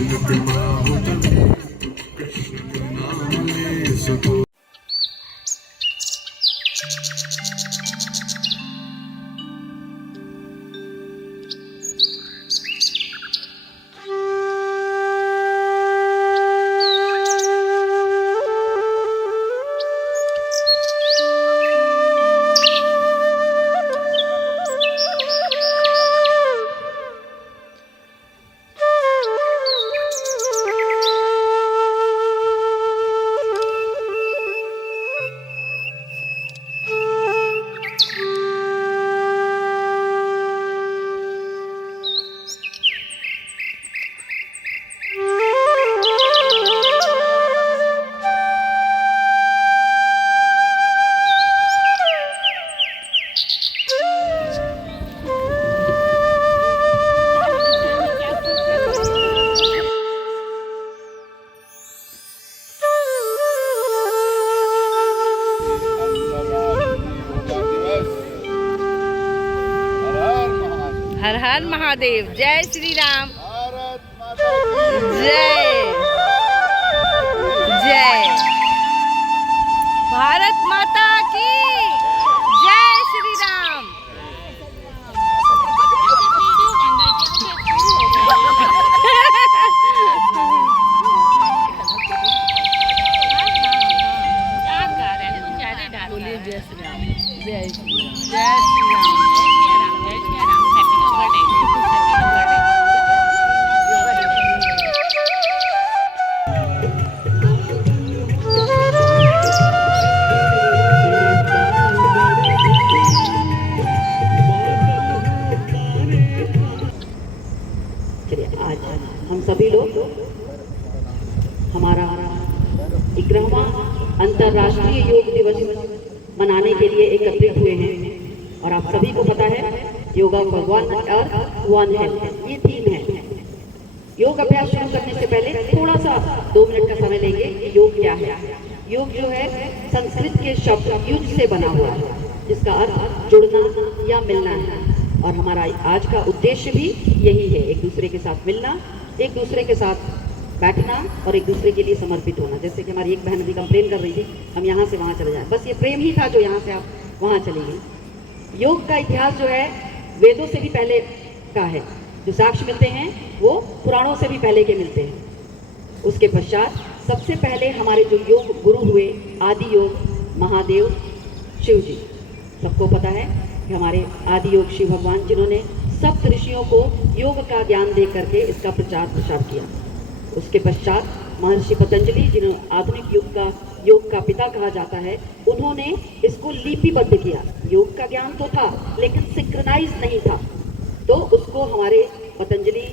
कृष्ण कृपा हो तभी कृष्ण नाम ले सको। हर हर महादेव। जय श्री राम। भारत माता की जय जय भारत माता की जय श्री राम। बोलिए जय श्री राम। जय श्री राम। जय श्री राम। आज हम सभी लोग हमारा 11वां अंतर्राष्ट्रीय योग दिवस मनाने के लिए एकत्रित हुए हैं और आप सभी को पता है योगा भगवान और वन है, ये थीम है। योग अभ्यास शुरू करने से पहले थोड़ा सा 2 मिनट का समय लेंगे कि योग क्या है। योग जो है संस्कृत के शब्द युज से बना हुआ है, जिसका अर्थ जुड़ना या मिलना है। और हमारा आज का उद्देश्य भी यही है, एक दूसरे के साथ मिलना, एक दूसरे के साथ बैठना और एक दूसरे के लिए समर्पित होना। जैसे कि हमारी एक बहन अभी कंप्लेन कर रही थी, हम यहाँ से वहाँ चले जाएं, बस ये प्रेम ही था जो यहाँ से आप वहाँ चली गई। योग का इतिहास जो है वेदों से भी पहले का है, जो साक्ष्य मिलते हैं वो पुराणों से भी पहले के मिलते हैं। उसके पश्चात सबसे पहले हमारे जो योग गुरु हुए आदि योग महादेव शिव जी, सबको पता है कि हमारे आदि योग शिव भगवान जिन्होंने सप्त ऋषियों को योग का ज्ञान दे करके इसका प्रचार प्रसार किया। उसके पश्चात महर्षि पतंजलि, जिन्होंने आधुनिक योग का पिता कहा जाता है, उन्होंने इसको लिपिबद्ध किया। योग का ज्ञान तो था लेकिन सिंक्रोनाइज नहीं था, तो उसको हमारे पतंजलि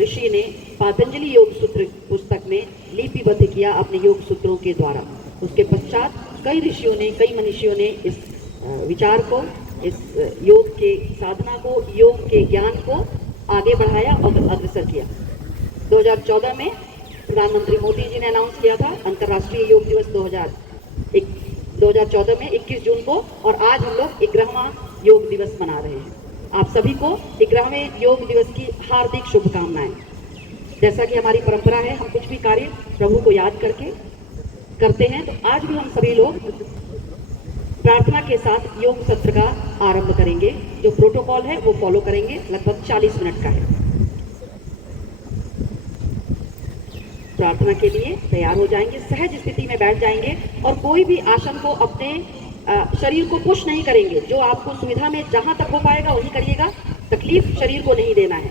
ऋषि ने पातंजलि योग सूत्र पुस्तक में लिपिबद्ध किया अपने योग सूत्रों के द्वारा। उसके पश्चात कई ऋषियों ने, कई मनीषियों ने इस विचार को, इस योग के साधना को, योग के ज्ञान को आगे बढ़ाया और अग्रसर किया। 2014 में प्रधानमंत्री मोदी जी ने अनाउंस किया था अंतर्राष्ट्रीय योग दिवस 2014 में 21 जून को, और आज हम लोग 11वां योग दिवस मना रहे हैं। आप सभी को 11वें योग दिवस की हार्दिक शुभकामनाएं। जैसा कि हमारी परंपरा है, हम कुछ भी कार्य प्रभु को याद करके करते हैं, तो आज भी हम सभी लोग प्रार्थना के साथ योग सत्र का आरंभ करेंगे। जो प्रोटोकॉल है वो फॉलो करेंगे, लगभग 40 मिनट का है। प्रार्थना के लिए तैयार हो जाएंगे, सहज स्थिति में बैठ जाएंगे और कोई भी आसन को अपने शरीर को पुश नहीं करेंगे। जो आपको सुविधा में जहां तक हो पाएगा वही करिएगा, तकलीफ शरीर को नहीं देना है।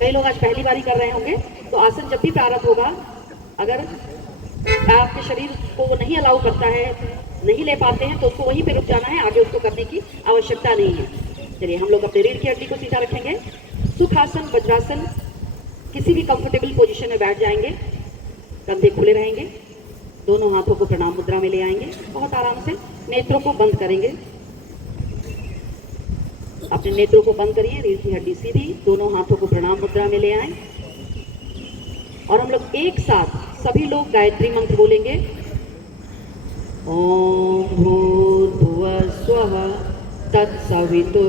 कई लोग आज पहली बारी कर रहे होंगे, तो आसन जब भी प्रारंभ होगा, अगर आपके शरीर को वो नहीं अलाउ करता है, नहीं ले पाते हैं, तो उसको वहीं पे रुक जाना है, आगे उसको करने की आवश्यकता नहीं है। चलिए हम लोग अपने रीढ़ की हड्डी को सीधा रखेंगे, सुखासन वज्रासन किसी भी कंफर्टेबल पोजीशन में बैठ जाएंगे, कंधे खुले रहेंगे, दोनों हाथों को प्रणाम मुद्रा में ले आएंगे, बहुत आराम से नेत्रों को बंद करेंगे। अपने नेत्रों को बंद करिए, रीढ़ की हड्डी सीधी, दोनों हाथों को प्रणाम मुद्रा में ले आए और हम लोग एक साथ सभी लोग गायत्री मंत्र बोलेंगे। ओम भूर्भुवः स्वः तत्सवितुर्वरेण्यं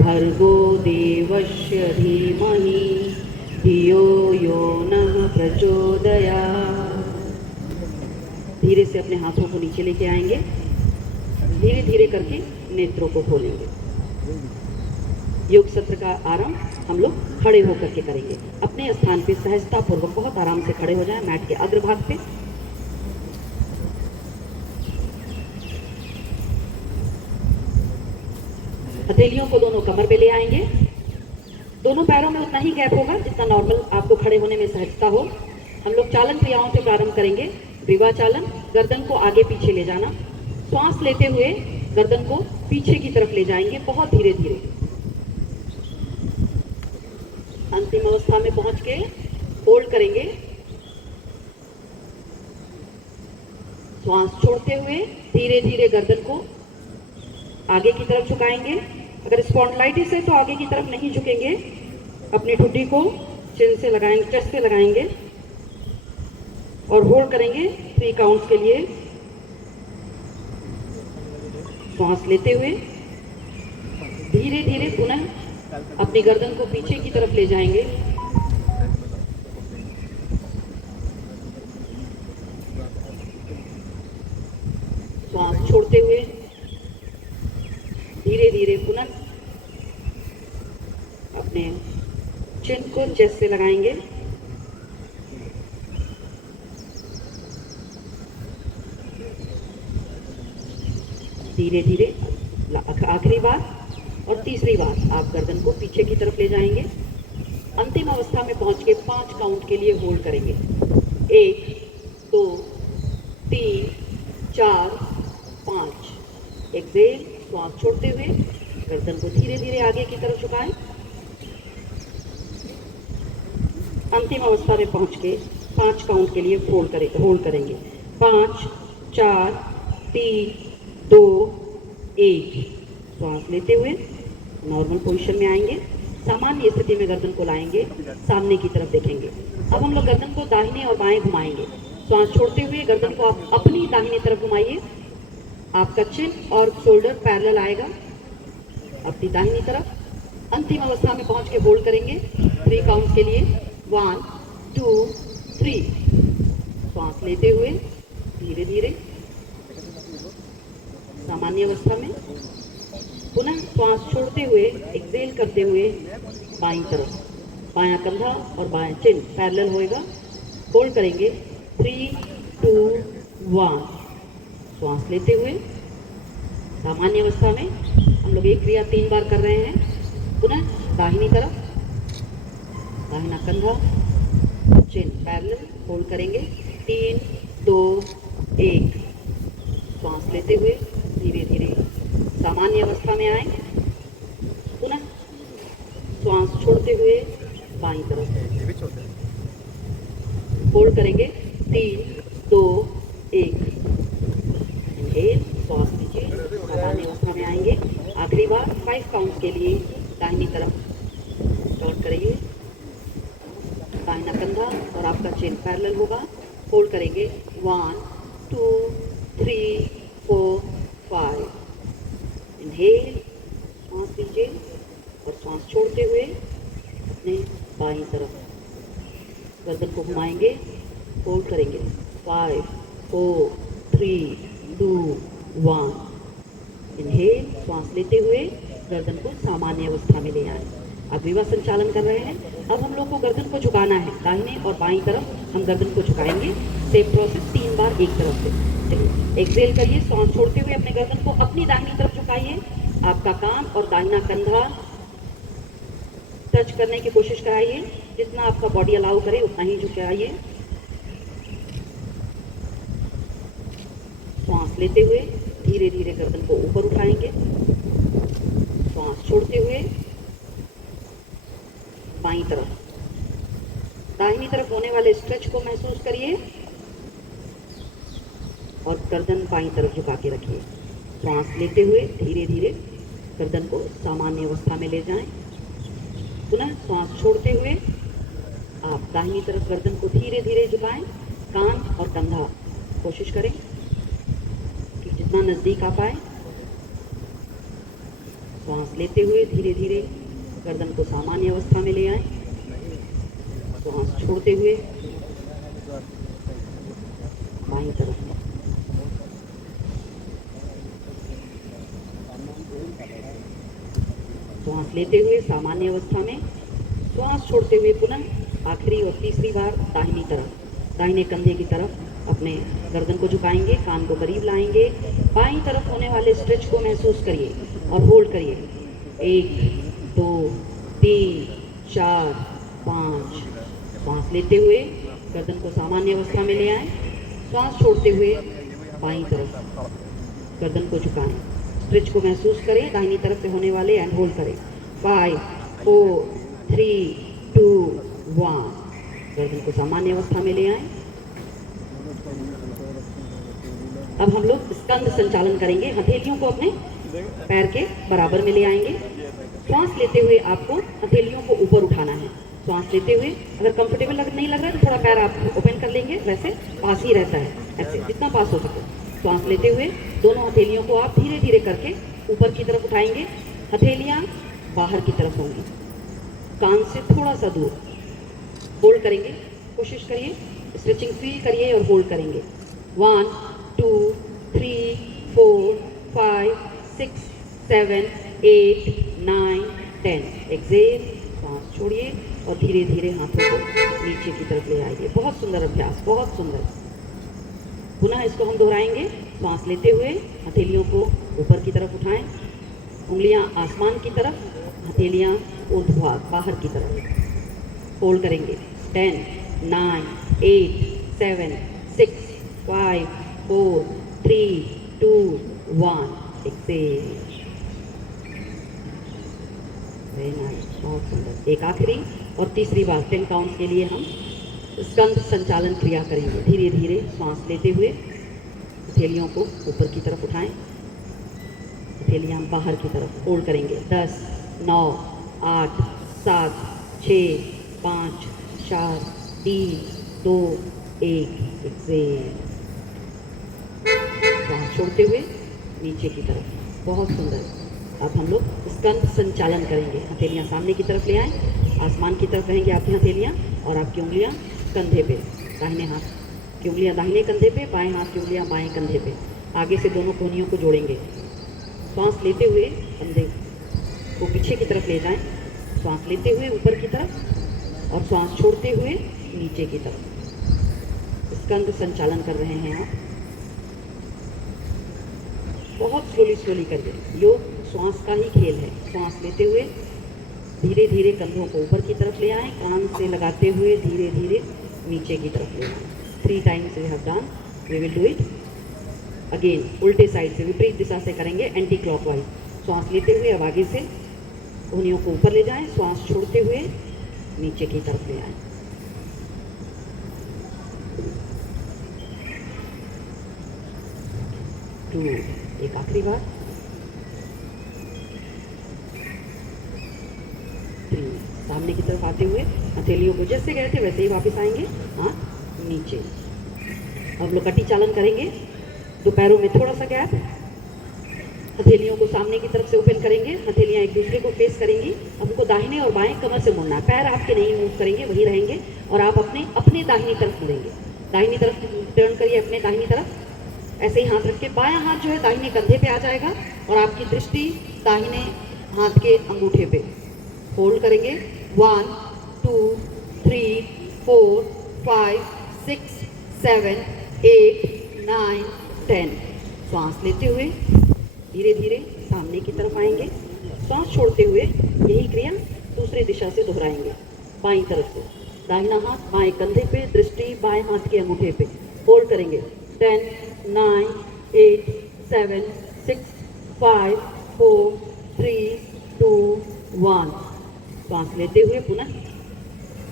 भर्गो देवस्य धीमहि धियो यो नः प्रचोदयात्। धीरे से अपने हाथों को नीचे लेके आएंगे, धीरे धीरे करके नेत्रों को खोलेंगे। योग सत्र का आरंभ हम लोग खड़े होकर के करेंगे। अपने स्थान पे सहजता पूर्वक बहुत आराम से खड़े हो जाएं, मैट के अग्रभाग पे। हथेलियों को दोनों कमर पे ले आएंगे। दोनों पैरों में उतना ही गैप होगा जितना नॉर्मल आपको खड़े होने में सहजता हो। हम लोग चालन क्रियाओं से प्रारंभ करेंगे। विवाह चालन, गर्दन को आगे पीछे ले जाना। श्वास लेते हुए गर्दन को पीछे की तरफ ले जाएंगे, बहुत धीरे धीरे। अंतिम अवस्था में पहुंच के होल्ड करेंगे। श्वास छोड़ते हुए धीरे धीरे गर्दन को आगे की तरफ झुकाएंगे। अगर स्पॉन्डिलाइटिस है तो आगे की तरफ नहीं झुकेंगे, अपनी ठुड्डी को चिन से लगाएंगे, चेस्ट से लगाएंगे और होल्ड करेंगे 3 काउंट्स के लिए। श्वास लेते हुए धीरे धीरे पुनः अपनी गर्दन को पीछे की तरफ ले जाएंगे। श्वास छोड़ते हुए धीरे धीरे पुनः अपने चिन को चेस्ट से लगाएंगे। धीरे धीरे आखिरी बार और तीसरी बार आप गर्दन को पीछे की तरफ ले जाएंगे। अंतिम अवस्था में पहुंच के 5 काउंट के लिए होल्ड करेंगे। 1 2 3 4 5। एक्सेल, श्वास छोड़ते हुए गर्दन को धीरे धीरे आगे की तरफ झुकाएं। अंतिम अवस्था में पहुंच के 5 काउंट के लिए होल्ड करेंगे। 5 4 3 2 1। श्वास लेते हुए नॉर्मल पोजीशन में आएंगे। सामान्य स्थिति में गर्दन को लाएंगे, सामने की तरफ देखेंगे। अब हम लोग गर्दन को दाहिने और बाएं घुमाएंगे। श्वास छोड़ते हुए गर्दन को आप अपनी दाहिनी तरफ घुमाइए। आपका चिन और शोल्डर पैरेलल आएगा अपनी दाहिनी तरफ। अंतिम अवस्था में पहुंच के होल्ड करेंगे 3 काउंट के लिए। 1 2 3। श्वास लेते हुए धीरे धीरे सामान्य अवस्था में पुनः श्वास छोड़ते हुए एक्सेल करते हुए बाईं तरफ, बायां कंधा और बायां चिन पैरेलल होएगा। होल्ड करेंगे 3 2 1। श्वास लेते हुए सामान्य अवस्था में हम लोग एक क्रिया 3 बार कर रहे हैं। पुनः दाहिनी तरफ, दाहिना कंधा, चिन पैरेलल, होल्ड करेंगे 3 2 1। श्वास लेते हुए धीरे धीरे सामान्य अवस्था में आए। पुनः श्वास छोड़ते हुए बाईं तरफ, होल्ड करेंगे 3 2 1। इनहेल, श्वास लीजिए, सामान्य अवस्था में आएंगे। आखिरी बार 5 काउंट के लिए दाहिनी तरफ टर्न करेंगे। दाहिना कंधा और आपका चेन पैरेलल होगा। होल्ड करेंगे 1 2 3 4 5। इनहेल, सांस लीजिए और सांस छोड़ते हुए अपने बाईं तरफ गर्दन को घुमाएंगे। होल्ड करेंगे 5 4 3 2 1। इनहेल, सांस लेते हुए गर्दन को सामान्य अवस्था में ले आए। अब विवाह संचालन कर रहे हैं। अब हम लोग को गर्दन को झुकाना है। दाहिने और बाईं तरफ हम गर्दन को झुकाएंगे। सेम प्रोसेस 3 बार एक तरफ से। चलिए, एक्सेल करिए, सांस छोड़ते हुए अपने गर्दन को अपनी दाहिनी तरफ झुकाइए। आपका कान और दाहिना कंधा टच करने की कोशिश कराइए। जितना आपका बॉडी अलाउ करे उतना ही झुकाइए। सांस लेते हुए धीरे धीरे गर्दन को ऊपर उठाएंगे। सांस छोड़ते हुए बाईं तरफ, दाहिनी तरफ होने वाले स्ट्रेच को महसूस करिए और गर्दन बाईं तरफ झुका के रखिए। सांस लेते हुए धीरे धीरे गर्दन को सामान्य अवस्था में ले जाएं। पुनः सांस छोड़ते हुए आप दाहिनी तरफ गर्दन को धीरे धीरे झुकाएं। कान और कंधा कोशिश करें कि जितना नजदीक आ पाए। सांस लेते हुए धीरे धीरे गर्दन को सामान्य अवस्था में ले आएं। छोड़ते हुए बाईं तरफ, श्वास लेते हुए सामान्य अवस्था में, श्वास छोड़ते हुए पुनः आखिरी और तीसरी बार दाहिनी तरफ, दाहिने कंधे की तरफ अपने गर्दन को झुकाएंगे, कान को करीब लाएंगे, बाईं तरफ होने वाले स्ट्रेच को महसूस करिए और होल्ड करिए। 1 2 3 4 5। श्वास लेते हुए गर्दन को सामान्य अवस्था में ले आएं, श्वास छोड़ते हुए बाईं तरफ गर्दन को झुकाएं, स्ट्रेच को महसूस करें, दाहिनी तरफ से होने वाले एंड होल्ड करें। 5 4 3 2 1। गर्दन को सामान्य अवस्था में ले आएं। अब हम लोग स्कंद संचालन करेंगे। हथेलियों को अपने पैर के बराबर में ले आएंगे। श्वास लेते हुए आपको हथेलियों को ऊपर उठाना है। श्वास लेते हुए अगर कंफर्टेबल नहीं लग रहा है तो थोड़ा पैर आप ओपन कर लेंगे, वैसे पास ही रहता है, ऐसे जितना पास हो सके। श्वास लेते हुए दोनों हथेलियों को आप धीरे धीरे करके ऊपर की तरफ उठाएंगे। हथेलियां बाहर की तरफ होंगी, कान से थोड़ा सा दूर। होल्ड करेंगे, कोशिश करिए, स्ट्रेचिंग फील करिए और होल्ड करेंगे। 1 2 3 4 5 6 7 8 9 10। एक्सेल, सांस छोड़िए और धीरे धीरे हाथों को नीचे की तरफ ले आइए। बहुत सुंदर अभ्यास, बहुत सुंदर। पुनः इसको हम दोहराएंगे। सांस लेते हुए हथेलियों को ऊपर की तरफ उठाएं, उंगलियां आसमान की तरफ, हथेलियां ऊर्ध्वाधर बाहर की तरफ। होल्ड करेंगे। 10 9 8 7 6 5 4 3 2 1। एक्सेल। वेरी नाइस, बहुत सुंदर। एक आखिरी और तीसरी बार 10 काउंट्स के लिए हम स्कंद संचालन क्रिया करेंगे। धीरे धीरे श्वास लेते हुए हथेलियों को ऊपर की तरफ उठाएं, हथेलियां बाहर की तरफ। होल्ड करेंगे। 10 9 8 7 6 5 4 3 2 1। एक्सेल। श्वास छोड़ते हुए नीचे की तरफ। बहुत सुंदर। अब हम लोग स्कंद संचालन करेंगे। हथेलियां सामने की तरफ ले आएं, आसमान की तरफ रहेंगे आपकी हथेलियां और आपकी उंगलियां कंधे पे। दाहिने हाथ की उंगलियां दाहिने कंधे पे, बाएं हाथ की उंगलियां बाएं कंधे पे। आगे से दोनों कोहनियों को जोड़ेंगे। श्वास लेते हुए कंधे को पीछे की तरफ ले जाएं, श्वास लेते हुए ऊपर की तरफ और श्वास छोड़ते हुए नीचे की तरफ। स्कंद संचालन कर रहे हैं आप। बहुत स्लोली करिए। योग श्वास का ही खेल है। श्वास लेते हुए धीरे धीरे कंधों को ऊपर की तरफ ले आएं, कान से लगाते हुए धीरे धीरे नीचे की तरफ ले आएं। 3 times we have done. We will do it again. उल्टे साइड से, विपरीत दिशा से करेंगे, एंटी क्लॉकवाइज। श्वास लेते हुए अब आगे से उंगलियों को ऊपर ले जाएं, श्वास छोड़ते हुए नीचे की तरफ ले आएं। टू। एक आखिरी बार। 3। सामने की तरफ आते हुए हथेलियों को जैसे गए थे वैसे ही वापस आएंगे, हाथ नीचे। अब लोग कटी चालन करेंगे। 2 पैरों में थोड़ा सा गैप, हथेलियों को सामने की तरफ से ओपन करेंगे, हथेलियां एक दूसरे को फेस करेंगी। अब उनको दाहिने और बाएं कमर से मुड़ना है। पैर आपके नहीं मूव करेंगे, वही रहेंगे और आप अपने दाहिनी तरफ मुड़ेंगे। दाहिनी तरफ टर्न करिए, अपने दाहिनी तरफ। ऐसे ही हाथ रख के बायां हाथ जो है दाहिने कंधे पे आ जाएगा और आपकी दृष्टि दाहिने हाथ के अंगूठे पे। होल्ड करेंगे। 1 2 3 4 5 6 7 8 9 10। श्वास लेते हुए धीरे धीरे सामने की तरफ आएंगे। श्वास छोड़ते हुए यही क्रिया दूसरी दिशा से दोहराएंगे। बाईं तरफ से दाहिना हाथ बाएं कंधे पे, दृष्टि बाएं हाथ के अंगूठे पे। होल्ड करेंगे। 10 9 8 7 6 5 4 3 2 1। श्वास लेते हुए पुनः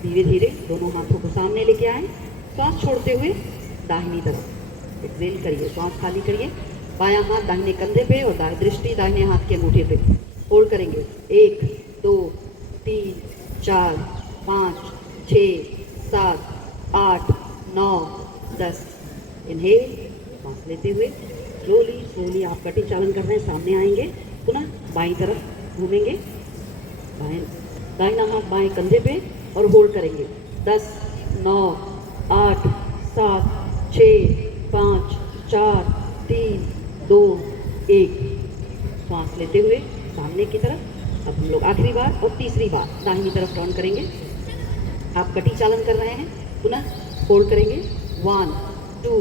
धीरे धीरे दोनों हाथों को सामने लेके आए। श्वास छोड़ते हुए दाहिनी तरफ एक्सेल करिए, श्वास खाली करिए। बायां हाथ दाहिने कंधे पे और दृष्टि दाहिने हाथ के अंगूठे पे। होल्ड करेंगे। 1 2 3 4 5 6 7 8 9 10। इनहेल। सांस लेते हुए स्लोली आप कटी चालन कर रहे हैं, सामने आएंगे। पुनः बाईं तरफ घूमेंगे, दाहिना हाथ बाएं कंधे पे और होल्ड करेंगे। 10 9, 8, 7, 6, 5, 4, 3, 2, 1। सांस लेते हुए सामने की तरफ। अब हम लोग आखिरी बार और तीसरी बार दाहिनी तरफ टर्न करेंगे। आप कटी चालन कर रहे हैं, पुनः होल्ड करेंगे। 1, 2,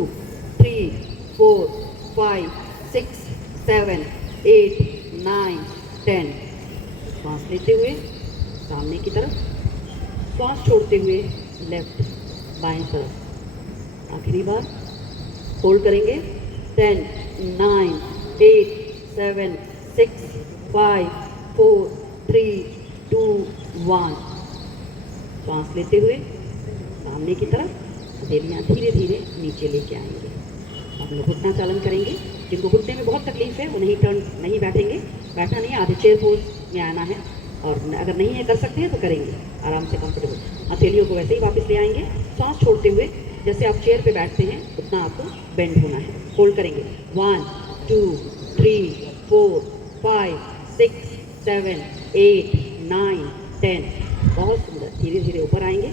3, 4, 5, 6, 7, 8, 9, 10। सांस लेते हुए सामने की तरफ, सांस छोड़ते हुए लेफ्ट बाएं तरफ। आखिरी बार होल्ड करेंगे। 10, 9, 8, 7, 6, 5, 4, 3, 2, 1। सांस लेते हुए सामने की तरफ, हथेलियाँ धीरे धीरे नीचे लेके आएंगे। अब लोग घुटना चालन करेंगे। जिनको घुटने में बहुत तकलीफ है वो नहीं बैठेंगे, बैठना नहीं, आधे चेयर पोज में आना है। और अगर नहीं है कर सकते हैं तो करेंगे आराम से कंफर्टेबल। हथेलियों को वैसे ही वापस ले आएंगे। सांस छोड़ते हुए जैसे आप चेयर पे बैठते हैं उतना आपको बेंड होना है। होल्ड करेंगे। 1, 2, 3, 4, 5, 6, 7, 8, 9, 10। बहुत सुंदर। धीरे धीरे ऊपर आएंगे।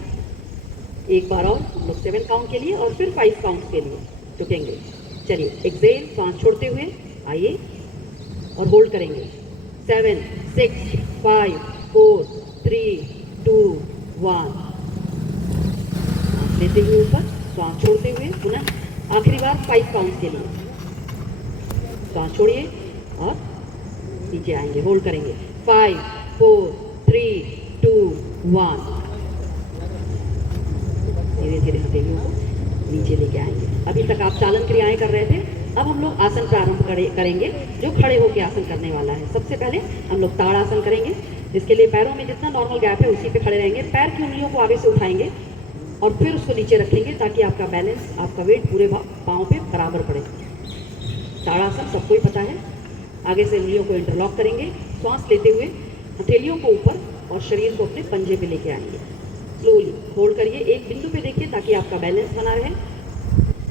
एक बार और हम लोग 7 काउंट के लिए और फिर 5 काउंट के लिए झुकेंगे। चलिए एक्सेल, सांस छोड़ते हुए आइए और होल्ड करेंगे। 7, 6, 5, 4, 3, 2, 1। सांस लेते हुए ऊपर, सांस छोड़ते हुए पुनः आखिरी बार 5 काउंट के लिए। सांस छोड़िए और नीचे आएंगे। होल्ड करेंगे। 5, 4, 3, 2, 1। धीरे धीरे हथेलियों को नीचे लेके आएंगे। अभी तक आप चालन क्रियाएं कर रहे थे। अब हम लोग आसन प्रारंभ करेंगे जो खड़े होकर आसन करने वाला है। सबसे पहले हम लोग ताड़ासन करेंगे, जिसके लिए पैरों में जितना नॉर्मल गैप है उसी पे खड़े रहेंगे। पैर की उंगलियों को आगे से उठाएंगे और फिर उसको नीचे रखेंगे ताकि आपका बैलेंस, आपका वेट पूरे पाँव पे बराबर पड़े। ताड़ासन सबको ही पता है। आगे से उंगलियों को इंटरलॉक करेंगे। सांस लेते हुए हथेलियों को ऊपर और शरीर को अपने पंजे पे लेके आएंगे। स्लोली होल्ड करिए। एक बिंदु पे देखिए ताकि आपका बैलेंस बना रहे।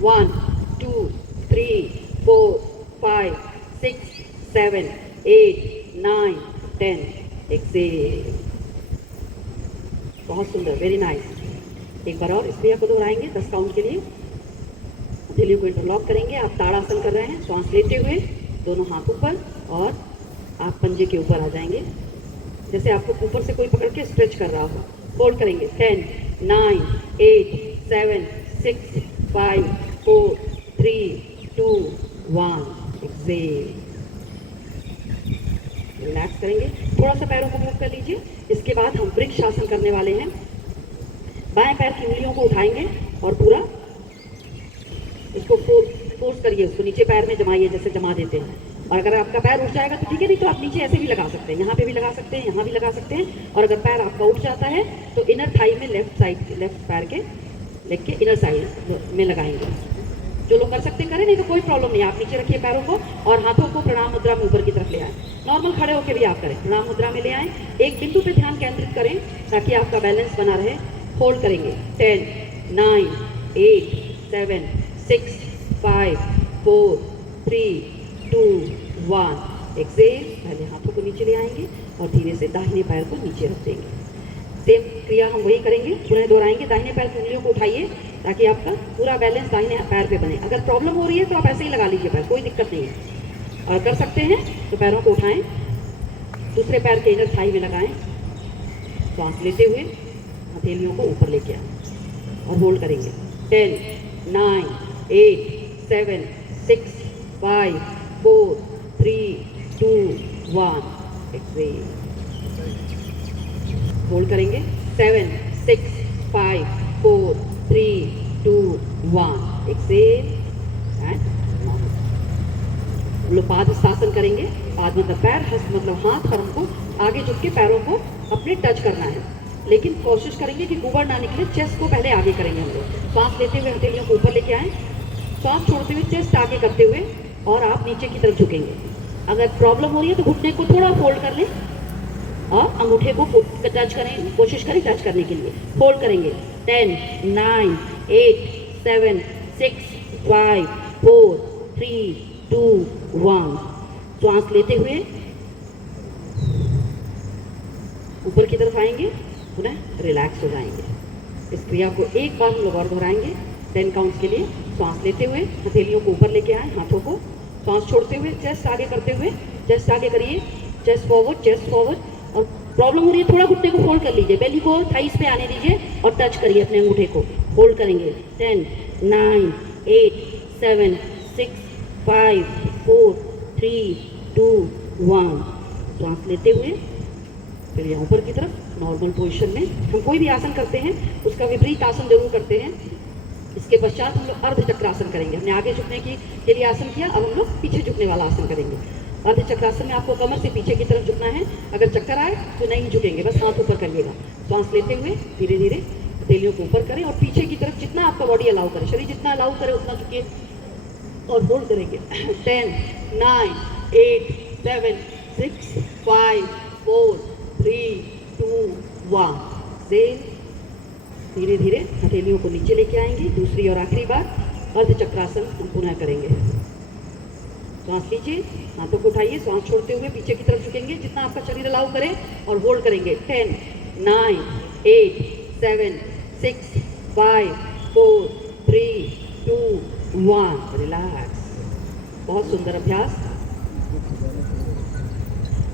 1, 2, 3, 4, 5, 6, 7, 8, 9, 10। एक्सेल। बहुत सुंदर, वेरी नाइस। एक बार और इस क्रिया को दोहराएंगे 10 काउंट के लिए। हथेलियों को इंटरलॉक करेंगे। आप ताड़ासन कर रहे हैं। सांस लेते हुए दोनों हाथ ऊपर और आप पंजे के ऊपर आ जाएंगे, जैसे आपको ऊपर से कोई पकड़ के स्ट्रेच कर रहा हो। होल्ड करेंगे। 10, 9, 8, 7, 6, 5, 4, 3, 2, 1। एक्सेल। रिलैक्स करेंगे। थोड़ा सा पैरों को मूव कर लीजिए। इसके बाद हम वृक्ष आसन करने वाले हैं। बाएं पैर की उंगलियों को उठाएंगे और पूरा इसको फोर्स करिए, उसको नीचे पैर में जमाइए जैसे जमा देते हैं। और अगर आपका पैर उठ जाएगा तो ठीक है, नहीं तो आप नीचे ऐसे भी लगा सकते हैं, यहाँ पे भी लगा सकते हैं, यहाँ भी लगा सकते हैं। और अगर पैर आपका उठ जाता है तो इनर थाई में लेफ्ट पैर के लेग के इनर साइड में लगाएंगे। जो लोग कर सकते हैं करें, नहीं तो कोई प्रॉब्लम नहीं। आप नीचे रखिए पैरों को और हाथों को प्रणाम मुद्रा में ऊपर की तरफ ले आए। नॉर्मल खड़े होकर भी आप करें, प्रणाम मुद्रा में ले आए। एक बिंदु पे ध्यान केंद्रित करें ताकि आपका बैलेंस बना रहे। होल्ड करेंगे। 10, 9, 8, 7, 6, 5, 4, 3, 2, 1। एक्सेल। पहले हाथों को नीचे ले आएंगे और धीरे से दाहिने पैर को नीचे रख देंगे। सेम क्रिया हम वही करेंगे, पुनः दोहराएंगे। दाहिने पैर की उंगलियों को उठाइए ताकि आपका पूरा बैलेंस दाहिने पैर पे बने। अगर प्रॉब्लम हो रही है तो आप ऐसे ही लगा लीजिए पैर, कोई दिक्कत नहीं है। और कर सकते हैं तो पैरों को उठाएं, दूसरे पैर के इनर थाई में लगाएं। सांस लेते हुए हथेलियों को ऊपर लेके आए और होल्ड करेंगे। 10, 9, 8, 7, 6, 5, 4, 3, 2, 1। एक्सेल। होल्ड करेंगे। 7, 6, 5, 4, 3, 2, 1। एक्सेल एंड हम लोग पादहस्तासन करेंगे। पाद मतलब पैर, हस्त मतलब हाथ, और हमको आगे झुक के पैरों को अपने टच करना है, लेकिन कोशिश करेंगे कि गुबर ना निकले। चेस्ट को पहले आगे करेंगे हम लोग। सांस लेते हुए हथेलियों को ऊपर लेके आए, सांस छोड़ते हुए चेस्ट आगे करते हुए और आप नीचे की तरफ झुकेंगे। अगर प्रॉब्लम हो रही है तो घुटने को थोड़ा फोल्ड कर लें और अंगूठे को टच करें, कोशिश करें टच करने के लिए। फोल्ड करेंगे। 10, 9, 8, 7, 6, 5, 4, 3, 2, 1। सांस लेते हुए ऊपर की तरफ आएंगे, पुनः रिलैक्स हो जाएंगे। इस क्रिया को एक बार हम लोग और दोहराएंगे 10 काउंट्स के लिए। सांस लेते हुए हथेलियों को ऊपर लेके आए, हाथों को सांस छोड़ते हुए चेस्ट आगे करते हुए, चेस्ट आगे करिए, चेस्ट फॉरवर्ड। और प्रॉब्लम हो रही है थोड़ा घुटने को फोल्ड कर लीजिए, बेली को थाइस पे आने दीजिए और टच करिए अपने अंगूठे को, होल्ड करेंगे 10 9 8 7 6 5 4 3 2 1। सांस लेते हुए फिर यहाँ ऊपर की तरफ नॉर्मल पोजीशन में। हम कोई भी आसन करते हैं उसका विपरीत आसन जरूर करते हैं। इसके पश्चात हम लोग अर्ध चक्रासन करेंगे। हमने आगे झुकने के लिए आसन किया, अब हम लोग पीछे झुकने वाला आसन करेंगे। अर्ध चक्रासन में आपको कमर से पीछे की तरफ झुकना है। अगर चक्कर आए तो नहीं झुकेंगे, बस हाथ ऊपर करिएगा। सांस लेते हुए धीरे धीरे हथेलियों को ऊपर करें और पीछे की तरफ जितना आपका बॉडी अलाउ करे, शरीर जितना अलाउ करे उतना झुकिए और होल्ड करेंगे 10 9 8 7 6 5 4 3 2 1। से धीरे धीरे हथेलियों को नीचे लेके आएंगे। दूसरी और आखिरी बार अर्ध चक्रासन हम पुनः करेंगे। सांस लीजिए, हाथों को उठाइए, सांस छोड़ते हुए पीछे की तरफ झुकेंगे जितना आपका शरीर अलाउ करे और होल्ड करेंगे 10 9 8 7 6 5 4 3 2 1। रिलैक्स। बहुत सुंदर अभ्यास।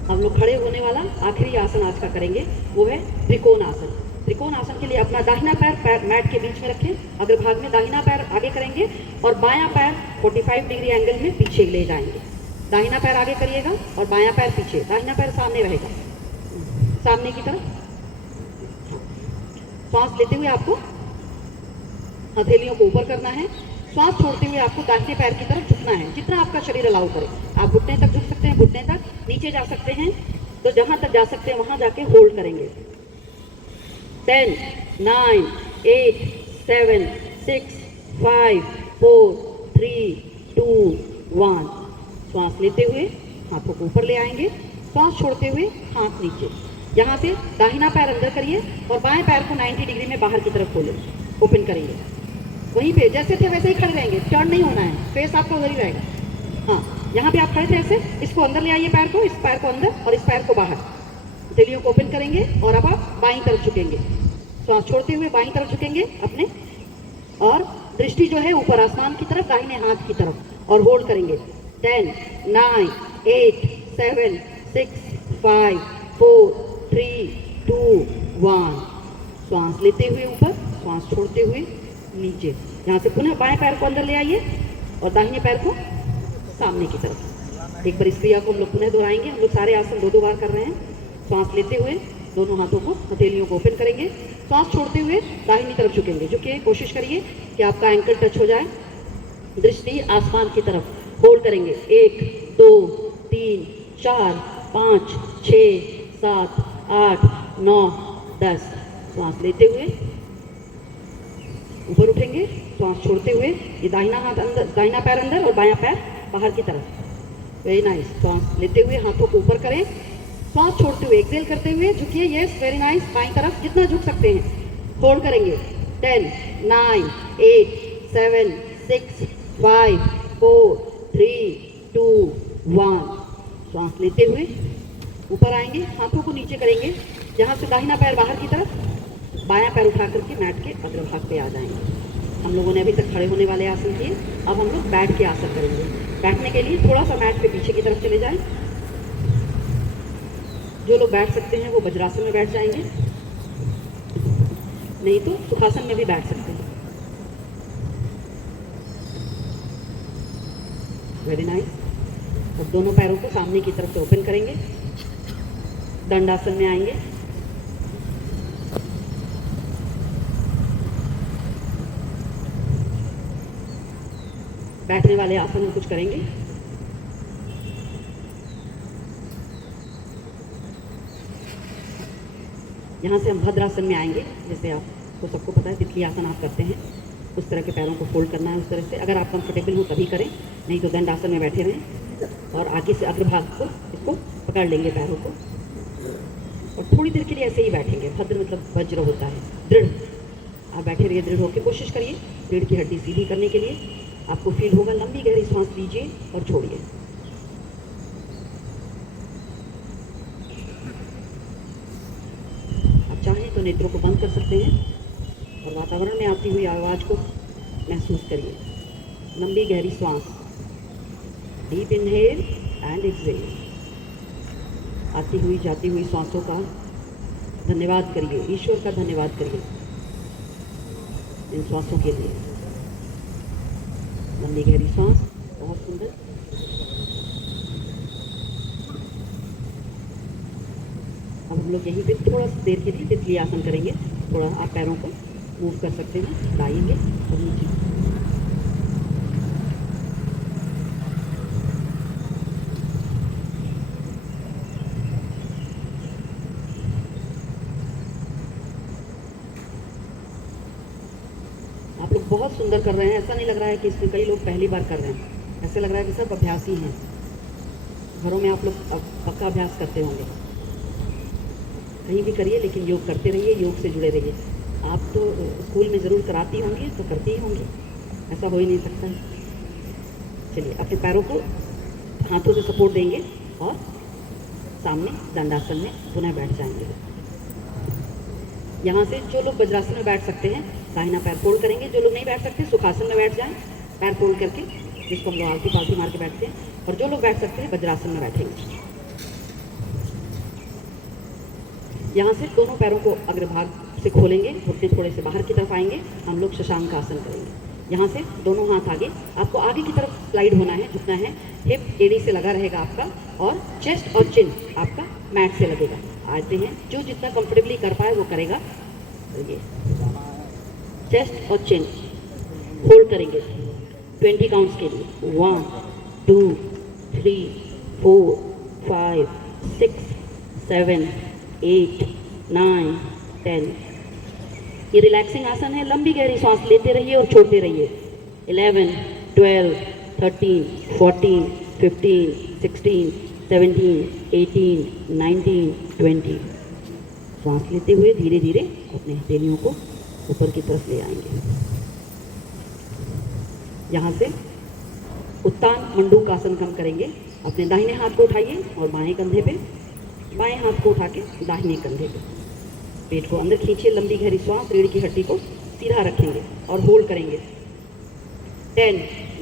हम लोग खड़े होने वाला आखिरी आसन आज का करेंगे, वो है त्रिकोण आसन। त्रिकोण आसन के लिए अपना दाहिना पैर मैट के बीच में रखें। अग्रभाग में दाहिना पैर आगे करेंगे और बायां पैर 45 डिग्री एंगल में पीछे ले जाएंगे। दाहिना पैर आगे करिएगा और बायां पैर पीछे, दाहिना पैर सामने रहेगा, सामने की तरफ। सांस लेते हुए आपको हथेलियों को ऊपर करना है। सांस छोड़ते हुए आपको दाहिने पैर की तरफ झुकना है, जितना आपका शरीर अलाउ करे। आप घुटने तक झुक सकते हैं, घुटने तक नीचे जा सकते हैं, तो जहां तक जा सकते हैं वहां जाके होल्ड करेंगे 10 9 8 7 6 5 4 3 2 1। सांस लेते हुए हाथों को ऊपर ले आएंगे, सांस छोड़ते हुए हाथ नीचे। यहाँ से दाहिना पैर अंदर करिए और बाएं पैर को 90 डिग्री में बाहर की तरफ खोलें, ओपन करिए। वहीं पे जैसे थे वैसे ही खड़े रहेंगे, टर्न नहीं होना है, फेस आपका उधर ही रहेगा। हाँ, यहाँ पे आप खड़े थे ऐसे, इसको अंदर ले आइए, पैर को, इस पैर को अंदर और इस पैर को बाहर। हथेलियों को ओपन करेंगे और अब आप बाईं तरफ झुकेंगे। सांस छोड़ते हुए बाईं तरफ झुकेंगे अपने, और दृष्टि जो है ऊपर आसमान की तरफ, दाहिने हाथ की तरफ, और होल्ड करेंगे 10 9 8 7 6 5 4 3 2 1। सांस लेते हुए ऊपर, सांस छोड़ते हुए नीचे। यहाँ से पुनः बाएं पैर को अंदर ले आइए और दाहिने पैर को सामने की तरफ। एक बार इस क्रिया को हम लोग पुनः दोहराएंगे। हम लोग सारे आसन 2-2 बार कर रहे हैं। सांस लेते हुए दोनों हाथों को, हथेलियों को ओपन करेंगे। सांस छोड़ते हुए दाहिनी तरफ झुकेंगे। झुकिए, कोशिश करिए कि आपका एंकल टच हो जाए। दृष्टि आसमान की तरफ, होल्ड करेंगे 1 2 3 4 5 6 7 8 9 10। सांस लेते हुए ऊपर उठेंगे, सांस छोड़ते हुए ये दाहिना हाथ अंदर, दाहिना पैर अंदर और बायां पैर बाहर की तरफ। Very nice. सांस लेते हुए हाथों को ऊपर करें, सांस छोड़ते हुए एक्सेल करते हुए झुकिए। Yes, very nice. बाईं तरफ जितना झुक सकते हैं, होल्ड करेंगे 10 9 8 7 6 5 4 3 2 1। सांस लेते हुए ऊपर आएंगे, हाथों को नीचे करेंगे। जहाँ से दाहिना पैर बाहर की तरफ, बायां पैर उठा करके मैट के अग्रभाग पे आ जाएंगे। हम लोगों ने अभी तक खड़े होने वाले आसन किए, अब हम लोग बैठ के आसन करेंगे। बैठने के लिए थोड़ा सा मैट पे पीछे की तरफ चले जाएं। जो लोग बैठ सकते हैं वो वज्रासन में बैठ जाएंगे, नहीं तो सुखासन में भी बैठ सकते हैं। Very nice. अब दोनों पैरों को सामने की तरफ से ओपन करेंगे, दंडासन में आएंगे। बैठने वाले आसन में कुछ करेंगे। यहाँ से हम भद्रासन में आएंगे। जैसे आपको सबको पता है तितली आसन आप करते हैं, उस तरह के पैरों को फोल्ड करना है उस तरह से। अगर आप कंफर्टेबल हो तभी करें, नहीं तो दंडासन में बैठे रहें और आगे से अग्रभाग को इसको पकड़ लेंगे पैरों को, और थोड़ी देर के लिए ऐसे ही बैठेंगे। भद्र मतलब वज्र होता है, दृढ़। आप बैठे रहिए, दृढ़ होकर कोशिश करिए रीढ़ की हड्डी सीधी करने के लिए। आपको फील होगा। लंबी गहरी सांस लीजिए और छोड़िए। आप चाहें तो नेत्रों को बंद कर सकते हैं और वातावरण में आती हुई आवाज़ को महसूस करिए। लंबी गहरी सांस, डीप इनहेल एंड एक्सहेल। आती हुई जाती हुई सांसों का धन्यवाद करिए, ईश्वर का धन्यवाद करिए इन सांसों के लिए। लंबी गहरी सांस, बहुत सुंदर। अब हम लोग यहीं पे थोड़ा सा देर के लिए तितली आसन करेंगे। थोड़ा आप पैरों को मूव कर सकते हैं, लाएंगे और नीचे। आप लोग बहुत सुंदर कर रहे हैं। ऐसा नहीं लग रहा है कि इसमें कई लोग पहली बार कर रहे हैं, ऐसे लग रहा है कि सब अभ्यासी हैं। घरों में आप लोग पक्का अभ्यास करते होंगे, कहीं भी करिए लेकिन योग करते रहिए, योग से जुड़े रहिए। आप तो स्कूल में ज़रूर कराती होंगी तो करती ही होंगी, ऐसा हो ही नहीं सकता है। चलिए अपने पैरों को हाथों से सपोर्ट देंगे और सामने दंडासन में पुनः बैठ जाएंगे। यहाँ से जो लोग वज्रासन में बैठ सकते हैं दाहिना पैर फोल्ड करेंगे, जो लोग नहीं बैठ सकते सुखासन में बैठ जाएं, पैर फोल्ड करके, जिसको हम लोग आलती पालती मार के बैठते हैं। और जो लोग बैठ सकते हैं वज्रासन में बैठेंगे। यहाँ से दोनों पैरों को अग्रभाग से खोलेंगे, घुटने थोड़े से बाहर की तरफ आएंगे, हम लोग शशांक आसन करेंगे। यहाँ से दोनों हाथ आगे, आपको आगे की तरफ स्लाइड होना है, झुकना है। हिप एड़ी से लगा रहेगा आपका और चेस्ट और चिन आपका मैट से लगेगा। आते हैं, जो जितना कंफर्टेबली कर पाए वो करेगा। ये चेस्ट और चिन होल्ड करेंगे 20 काउंट्स के लिए। 1 2 3 4 5 6 7 8 9 10। ये रिलैक्सिंग आसन है। लंबी गहरी सांस लेते रहिए और छोड़ते रहिए। 11 12 13 14 15 16 17 18 19 20। सांस लेते हुए धीरे धीरे अपने हथेलियों को ऊपर की तरफ ले आएंगे। यहाँ से उत्तान मंडूक आसन हम करेंगे। अपने दाहिने हाथ को उठाइए और बाएं कंधे पे, बाएं हाथ को उठा के दाहिने कंधे पे, पेट को अंदर खींचिए। लंबी गहरी सांस, रीढ़ की हड्डी को सीधा रखेंगे और होल्ड करेंगे। 10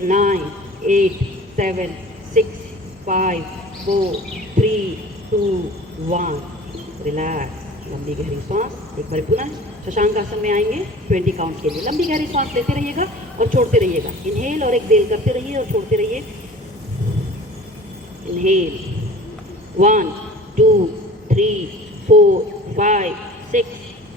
9 8 7 6 5 4 3 2 1। रिलैक्स। लंबी गहरी सांस। एक बार पुनः शशांक आसन में आएंगे 20 काउंट के लिए। लंबी गहरी सांस लेते रहिएगा और छोड़ते रहिएगा। इनहेल और एक्सहेल करते रहिए और छोड़ते रहिए। इनहेल 1 2 3 4 5 6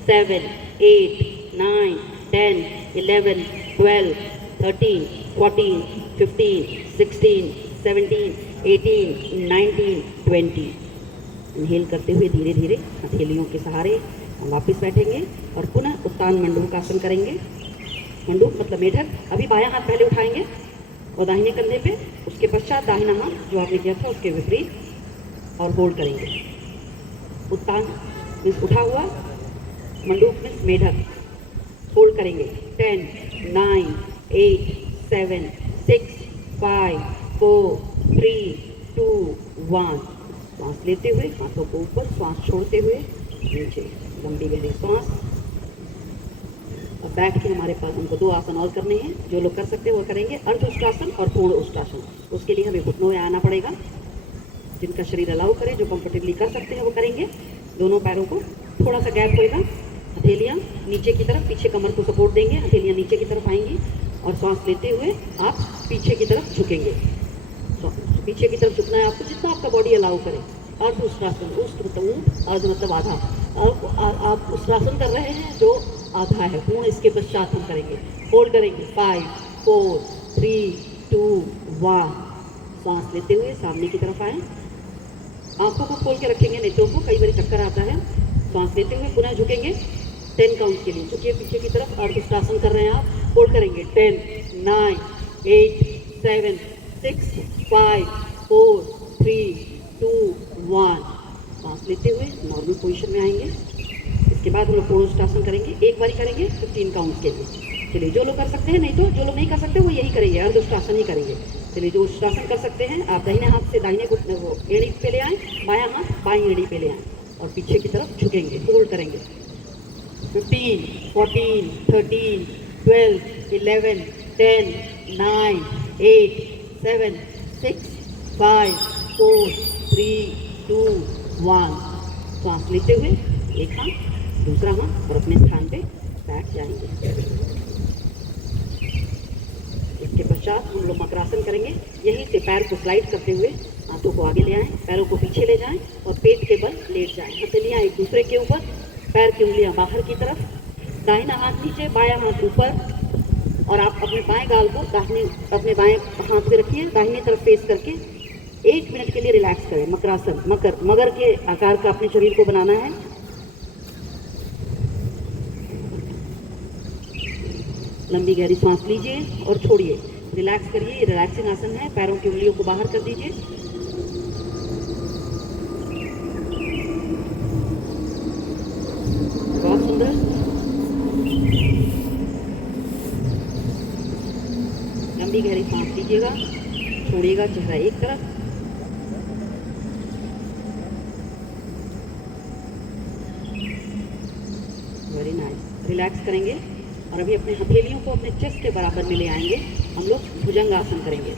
7 8 9 10 11 12 13 14 15 16 17 18 19 20। इनहेल करते हुए धीरे धीरे हथेलियों के सहारे हम वापस बैठेंगे और पुनः उत्तान मंडूक आसन करेंगे। मंडूक मतलब मेढक। अभी बायां हाथ पहले उठाएंगे और दाहिने कंधे पे, उसके पश्चात दाहिना हाथ जो आपने किया था उसके विपरीत और होल्ड करेंगे। उत्तान मीन्स उठा हुआ, मंडूक मीन्स मेढक। होल्ड करेंगे 10 9 8 7 6 5 4 3 2 1। सांस लेते हुए हाथों को ऊपर, सांस छोड़ते हुए नीचे। लंबी गहरी सांस। अब बैठ के हमारे पास हमको 2 आसन और करने हैं। जो लोग कर सकते हैं वो करेंगे, अर्ध उष्ट्रासन और पूर्ण उष्ट्रासन। उसके लिए हमें घुटनों में आना पड़ेगा। जिनका शरीर अलाउ करे, जो कंफर्टेबली कर सकते हैं वो करेंगे। दोनों पैरों को थोड़ा सा गैप होएगा। हथेलियाँ नीचे की तरफ, पीछे कमर को सपोर्ट देंगे। हथेलियाँ नीचे की तरफ आएंगी और सांस लेते हुए आप पीछे की तरफ झुकेंगे। पीछे की तरफ झुकना है आपको, जितना आपका बॉडी अलाउ करे। अर्ध उष्ट्रासन, उष्ट मतलब ऊंट, अर्ध मतलब आधा। आप उष्ट्रासन कर रहे हैं जो आधा है, पूर्ण इसके पश्चात हम करेंगे। होल्ड करेंगे 5 4 3 2 1। सांस लेते हुए सामने की तरफ आए। आंखों को खोल के रखेंगे, नेत्रों को, कई बार चक्कर आता है। सांस लेते हुए पुनः झुकेंगे 10 काउंट के लिए। झुकिए पीछे की तरफ, अर्ध उष्ट्रासन कर रहे हैं आप। होल्ड करेंगे 10 9 8 7 6 5 4 3 2 1। सांस लेते हुए नॉर्मल पोजीशन में आएंगे। इसके बाद हम लोग पूर्ण उष्ट्रासन करेंगे। एक बारी करेंगे 15 काउंट के लिए। चलिए, जो लोग कर सकते हैं, नहीं तो जो लोग नहीं कर सकते वो यही करेंगे, अर्ध उष्ट्रासन ही करेंगे। चलिए, जो उष्ट्रासन कर सकते हैं आप दाहिने हाथ से दाहिने घुटने वो एड़ी पे ले आएँ, बायां हाथ बाईं एड़ी पे ले आएँ और पीछे की तरफ झुकेंगे। होल्ड करेंगे 15 14, 13, 12, 11, 10, 9, 8, 7, 6, 5, 4, 3, 2, 1। सांस लेते हुए एक हाथ, दूसरा हाथ और अपने स्थान पे बैठ जाएंगे। इसके पश्चात हम लोग मकरासन करेंगे। यहीं से पैर को स्लाइड करते हुए हाथों को आगे ले आएं, पैरों को पीछे ले जाएं और पेट के बल लेट जाएं। हथेलियां एक दूसरे के ऊपर, पैर की उंगलियां बाहर की तरफ, दाहिना हाथ नीचे, बायां हाथ ऊपर और आप अपने बाएं गाल को अपने बाएं हाथ पे रखिए, दाहिनी तरफ फेस करके 1 मिनट के लिए रिलैक्स करें। मकरासन, मगर के आकार का अपने शरीर को बनाना है। लंबी गहरी सांस लीजिए और छोड़िए, रिलैक्स करिए। ये रिलैक्सिंग आसन है। पैरों की उंगलियों को बाहर कर दीजिए। बहुत सुंदर। लंबी गहरी सांस लीजिएगा, छोड़िएगा, चेहरा एक तरफ। Very nice. रिलैक्स करेंगे और अभी अपने हथेलियों को अपने चेस्ट के बराबर में ले आएंगे। हम लोग भुजंग आसन करेंगे।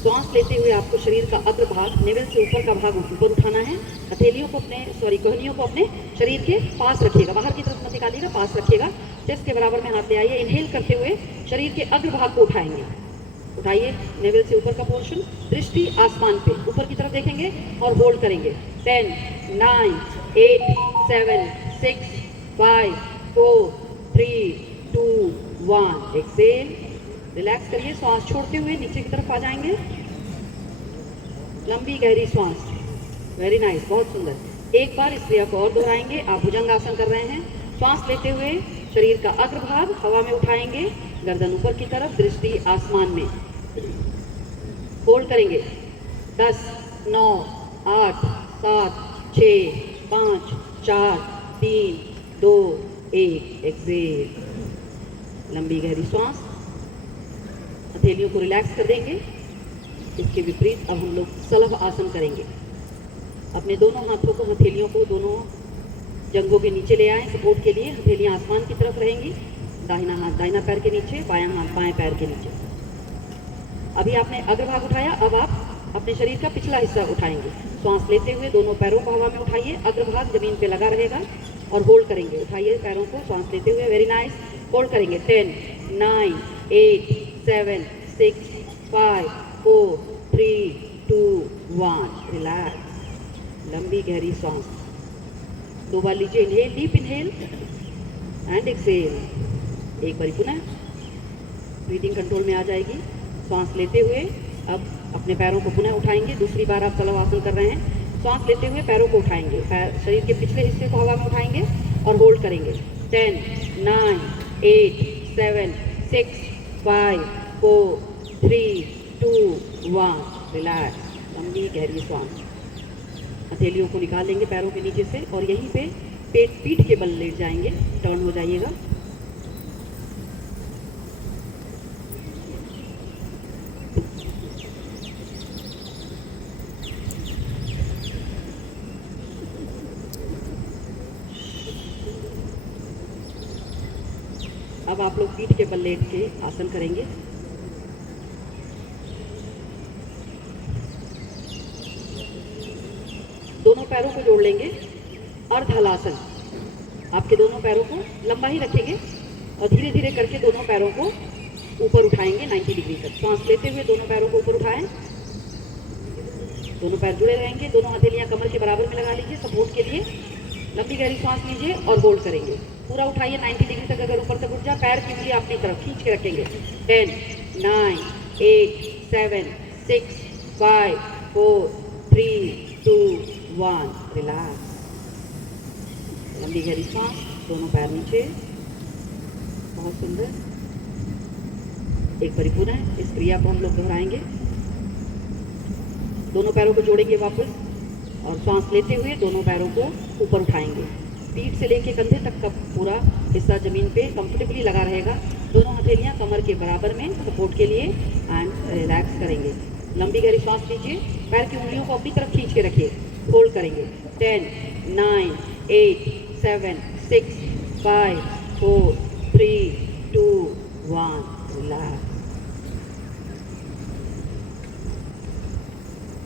सांस लेते हुए आपको शरीर का अग्र भाग, नेवल से ऊपर का भाग ऊपर उठाना है। हथेलियों को कोहनियों को अपने शरीर के पास रखिएगा, बाहर की तरफ मत निकालिएगा, पास रखिएगा। चेस्ट के बराबर में हाथ ले आइए। इनहेल करते हुए शरीर के अग्र भाग को उठाएंगे। उठाइए, नेवल से ऊपर का पोर्शन, दृष्टि आसमान पे ऊपर की तरफ देखेंगे और होल्ड करेंगे। 10, 9, 8, 7, 6, 5, 4, 3, 2, 1। एक्सेल। रिलैक्स करिए। सांस छोड़ते हुए नीचे की तरफ आ जाएंगे। लंबी गहरी सांस। वेरी नाइस, बहुत सुंदर। एक बार इस क्रिया को और दोहराएंगे। आप भुजंग आसन कर रहे हैं। सांस लेते हुए शरीर का अग्रभाग हवा में उठाएंगे, गर्दन ऊपर की तरफ, दृष्टि आसमान में। होल्ड करेंगे। 10, 9, 8, 7, 6, 5, 4, 3, 2, 1। एक्सेल। लंबी गहरी सांस। हथेलियों को रिलैक्स कर देंगे। इसके विपरीत अब हम लोग सलभ आसन करेंगे। अपने दोनों हाथों को, हथेलियों को दोनों जंघों के नीचे ले आएं सपोर्ट के लिए। हथेलियां आसमान की तरफ रहेंगी। दाहिना हाथ दाहिना पैर के नीचे, बायां हाथ बाएं पैर के नीचे। अभी आपने अग्रभाग उठाया, अब आप अपने शरीर का पिछला हिस्सा उठाएंगे। सांस लेते हुए दोनों पैरों को हवा में उठाइए। अग्रभाग जमीन पे लगा रहेगा और होल्ड करेंगे। उठाइए पैरों को सांस लेते हुए। Very nice. होल्ड करेंगे। 10, 9, 8, 7, 6, 5, 4, 3, 2, 1। रिलैक्स। लंबी गहरी सांस। 2 बार लीजिए। Inhale, deep inhale and exhale. एक बार पुनः ब्रीदिंग कंट्रोल में आ जाएगी। सांस लेते हुए अब अपने पैरों को पुनः उठाएंगे। दूसरी बार आप सलभ आसन कर रहे हैं। सांस लेते हुए पैरों को उठाएंगे, शरीर के पिछले हिस्से को हवा में उठाएंगे और होल्ड करेंगे। 10, 9, 8, 7, 6, 5, 4, 3, 2, 1। रिलैक्स। लंबी गहरी सांस। हथेलियों को निकाल लेंगे पैरों के नीचे से और यहीं पे पीठ के बल लेट जाएंगे। टर्न हो जाइएगा। अब आप लोग पीठ के बल लेट के आसन करेंगे। दोनों पैरों को जोड़ लेंगे। अर्ध हलासन। आपके दोनों पैरों को लंबा ही रखेंगे और धीरे धीरे करके दोनों पैरों को ऊपर उठाएंगे 90 डिग्री तक। सांस लेते हुए दोनों पैरों को ऊपर उठाएं। दोनों पैर जुड़े रहेंगे। दोनों हथेलियां कमर के बराबर में लगा लीजिए सपोर्ट के लिए। लंबी गहरी सांस लीजिए और होल्ड करेंगे। पूरा उठाइए 90 डिग्री तक। अगर ऊपर तक उठ जाए, पैर की उंगली अपनी तरफ खींच के रखेंगे। 10, 9, 8, 7, 6, 5, 4, 3, 2, 1। रिलैक्स। लंबी गहरी सांस। दोनों पैर नीचे। बहुत सुंदर। एक बार पुनः इस क्रिया को हम लोग दोहराएंगे। दोनों पैरों को जोड़ेंगे वापस और सांस लेते हुए दोनों पैरों को ऊपर उठाएंगे। पीठ से लेके कंधे तक का पूरा हिस्सा जमीन पे कंफर्टेबली लगा रहेगा। दोनों हथेलियां कमर के बराबर में सपोर्ट के लिए एंड रिलैक्स करेंगे। लंबी गहरी सांस लीजिए। पैर की उंगलियों को अपनी तरफ खींच के रखिए। होल्ड करेंगे। 10, 9, 8, 7, 6, 5, 4, 3, 2, 1. रिलैक्स।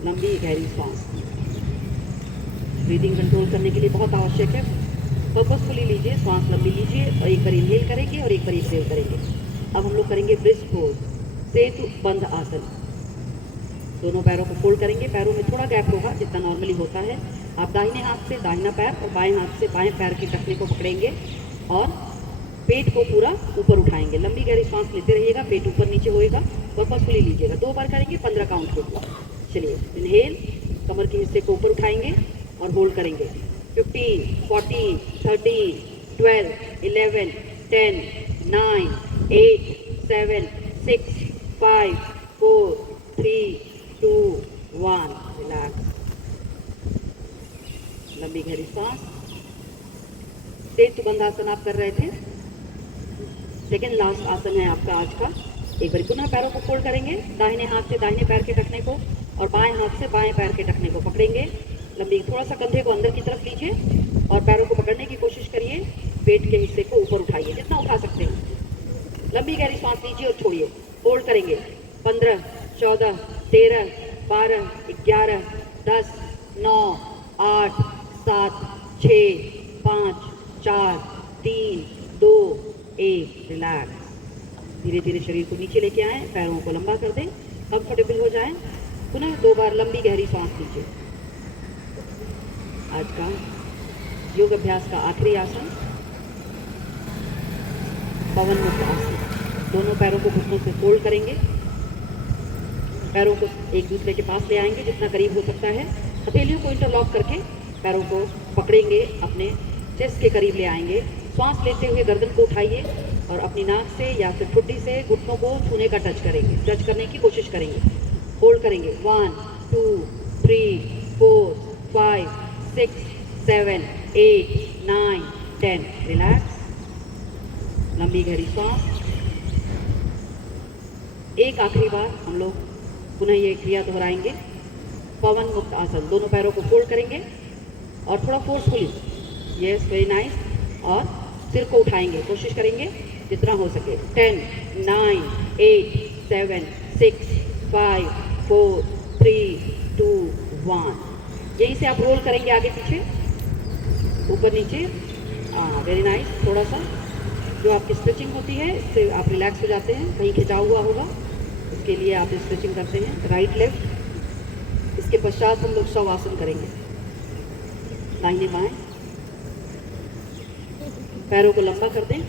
लंबी गहरी सांस। ब्रीदिंग कंट्रोल करने के लिए बहुत आवश्यक है। पर्पसफुली लीजिए, श्वास लंबी लीजिए और एक बार इनहेल करेंगे और एक बार एक्सहेल करेंगे। अब हम लोग करेंगे ब्रिस्क पोज, सेतु बंद आसन। दोनों पैरों को फोल्ड करेंगे, पैरों में थोड़ा गैप होगा जितना नॉर्मली होता है। आप दाहिने हाथ से दाहिना पैर और बाएं हाथ से बाएं पैर के टखने को पकड़ेंगे और पेट को पूरा ऊपर उठाएंगे। लंबी गहरी सांस लेते रहिएगा, पेट ऊपर नीचे होएगा। पर्पसफुली लीजिएगा। 2 बार करेंगे, 15 काउंट होगा। चलिए, इनहेल, कमर के हिस्से को ऊपर उठाएंगे और होल्ड करेंगे। 15, 14, 13, 12, 11, 10, 9, 8, 7, 6, 5, 4, 3, 2, 1. रिलैक्स। लंबी गहरी सांस। सेतु बंद आसन आप कर रहे थे। सेकेंड लास्ट आसन है आपका आज का। एक बार पुनः पैरों को फोल्ड करेंगे, दाहिने हाथ से दाहिने पैर के टखने को और बाएं हाथ से बाएं पैर के टखने को पकड़ेंगे। लंबी थोड़ा सा कंधे को अंदर की तरफ लीजिए और पैरों को पकड़ने की कोशिश करिए। पेट के हिस्से को ऊपर उठाइए जितना उठा सकते हैं। लंबी गहरी सांस लीजिए और छोड़िए। होल्ड करेंगे। 15, 14, 13, 12, 11, 10, 9, 8, 7, 6, 5, 4, 3, 2, 1. रिलैक्स। धीरे धीरे शरीर को नीचे लेके आए, पैरों को लंबा कर दें, कंफर्टेबल हो जाएं। पुनः 2 बार लंबी गहरी सांस लीजिए। आज का योग अभ्यास का आखिरी आसन पवन मुक्त आसन। दोनों पैरों को घुटनों से फोल्ड करेंगे, पैरों को एक दूसरे के पास ले आएंगे जितना करीब हो सकता है। हथेलियों को इंटरलॉक करके पैरों को पकड़ेंगे, अपने चेस्ट के करीब ले आएंगे। सांस लेते हुए गर्दन को उठाइए और अपनी नाक से या फिर ठुड्डी से घुटनों को छूने का टच करेंगे, टच करने की कोशिश करेंगे। होल्ड करेंगे। 1, 2, 3, 4, 5, 6, 7, 8, 9, 10. रिलैक्स। लंबी गहरी सांस। एक आखिरी बार हम लोग पुनः ये क्रिया दोहराएंगे। पवन मुक्त आसन। दोनों पैरों को फोल्ड करेंगे और थोड़ा फोर्सफुली, यस, वेरी नाइस, और सिर को उठाएंगे, कोशिश करेंगे जितना हो सके। 10, 9, 8, 7, 6, 5, 4, 3, 2, 1. यहीं से आप रोल करेंगे आगे पीछे, ऊपर नीचे। Very nice. थोड़ा सा जो आपकी स्ट्रेचिंग होती है इससे आप रिलैक्स हो जाते हैं। कहीं खिंचाव हुआ होगा, इसके लिए आप स्ट्रेचिंग करते हैं। Right left. इसके पश्चात हम लोग शवासन करेंगे। दाहिने बाएं, पैरों को लंबा कर दें।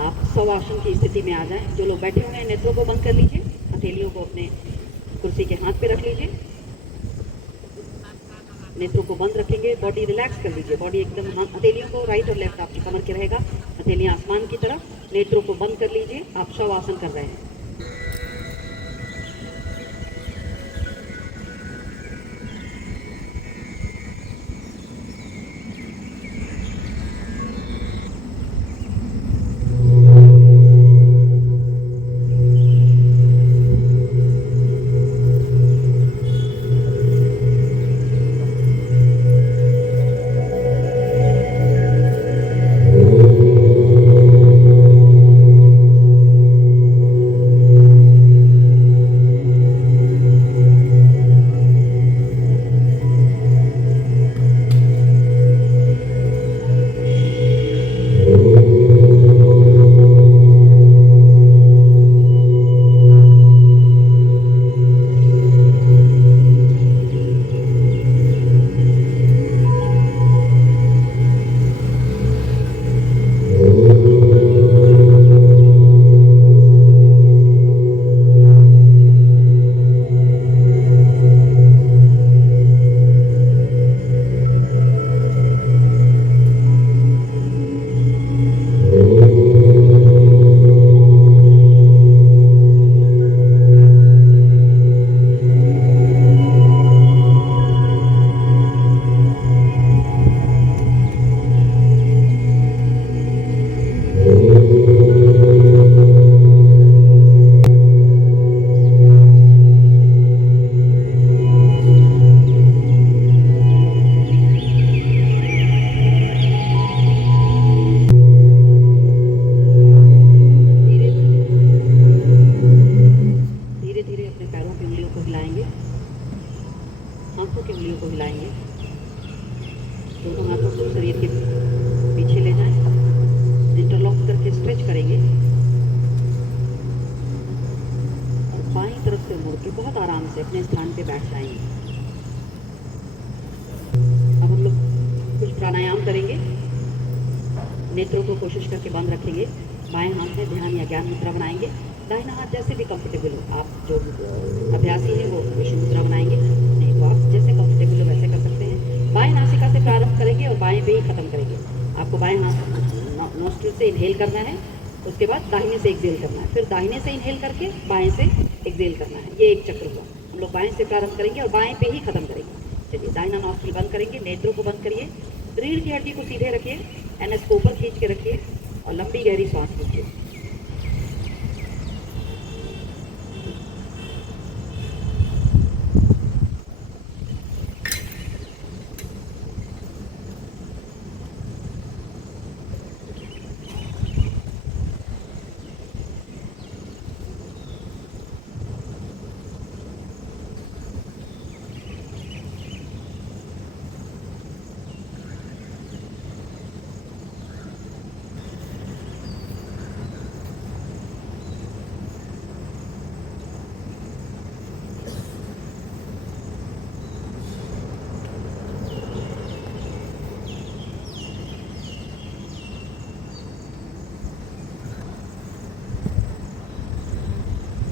आप शवासन की स्थिति में आ जाएं। जो लोग बैठे हुए हैं नेत्रों को बंद कर लीजिए, हथेलियों को अपने कुर्सी के हाथ पे रख लीजिए। नेत्रों को बंद रखेंगे, बॉडी रिलैक्स कर लीजिए। बॉडी एकदम, हथेलियों को राइट और लेफ्ट आपकी कमर के रहेगा, हथेलियां आसमान की तरफ। नेत्रों को बंद कर लीजिए। आप शवासन कर रहे हैं। फिर बहुत आराम से अपने स्थान पे बैठ जाएंगे। अब हम लोग कुछ प्राणायाम करेंगे। नेत्रों को कोशिश करके बंद रखेंगे। बाएं हाथ में ध्यान या ज्ञान मुद्रा बनाएंगे। दाहिना हाथ जैसे भी कंफर्टेबल हो, आप जो अभ्यासी है वो विष्णु मुद्रा बनाएंगे, नहीं तो आप जैसे कंफर्टेबल हो वैसे कर सकते हैं। बाएं नासिका से प्रारंभ करेंगे और बाएं पे ही खत्म करेंगे। आपको बाएं नोस्ट्रिल से इनहेल करना है, उसके बाद दाहिने से एक्सेल करना है, फिर दाहिने से इनहेल करके बाएं से एक्सेल करना है। ये एक चक्र हुआ। हम लोग बाएं से प्रारंभ करेंगे और बाएं पे ही खत्म करेंगे। चलिए, दाहिना नोस्ट्रिल बंद करेंगे, नेत्रों को बंद करिए, रीढ़ की हड्डी को सीधे रखिए, एनएस को ऊपर खींच के रखिए और लंबी गहरी सांस लीजिए।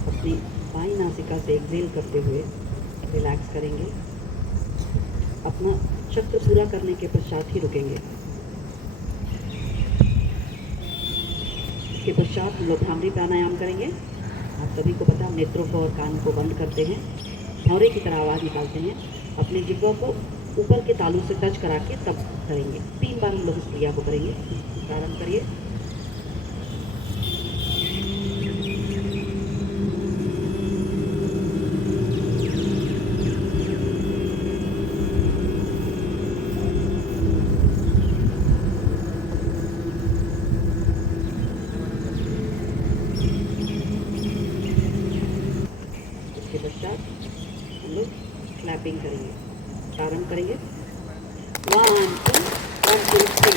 अपनी बाईं नासिका से एक्सेल करते हुए रिलैक्स करेंगे। अपना चक्र पूरा करने के पश्चात ही रुकेंगे। इसके पश्चात हम लोग भ्रामरी प्राणायाम करेंगे। आप सभी को पता है, नेत्रों को और कान को बंद करते हैं, भौरे की तरह आवाज़ निकालते हैं, अपने जिह्वा को ऊपर के तालू से टच करा के तब करेंगे। 3 बार हम लोग इस क्रिया को करेंगे। प्रारंभ करिए। इसके पश्चात हम लोग क्लैपिंग करेंगे। प्रारंभ करेंगे। 1 2 3।